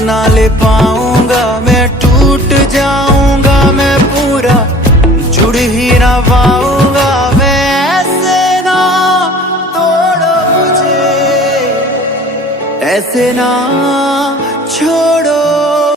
ना ले पाऊंगा, मैं टूट जाऊंगा, मैं पूरा जुड़ ही ना पाऊंगा। मैं ऐसे ना तोड़ो मुझे, ऐसे ना छोड़ो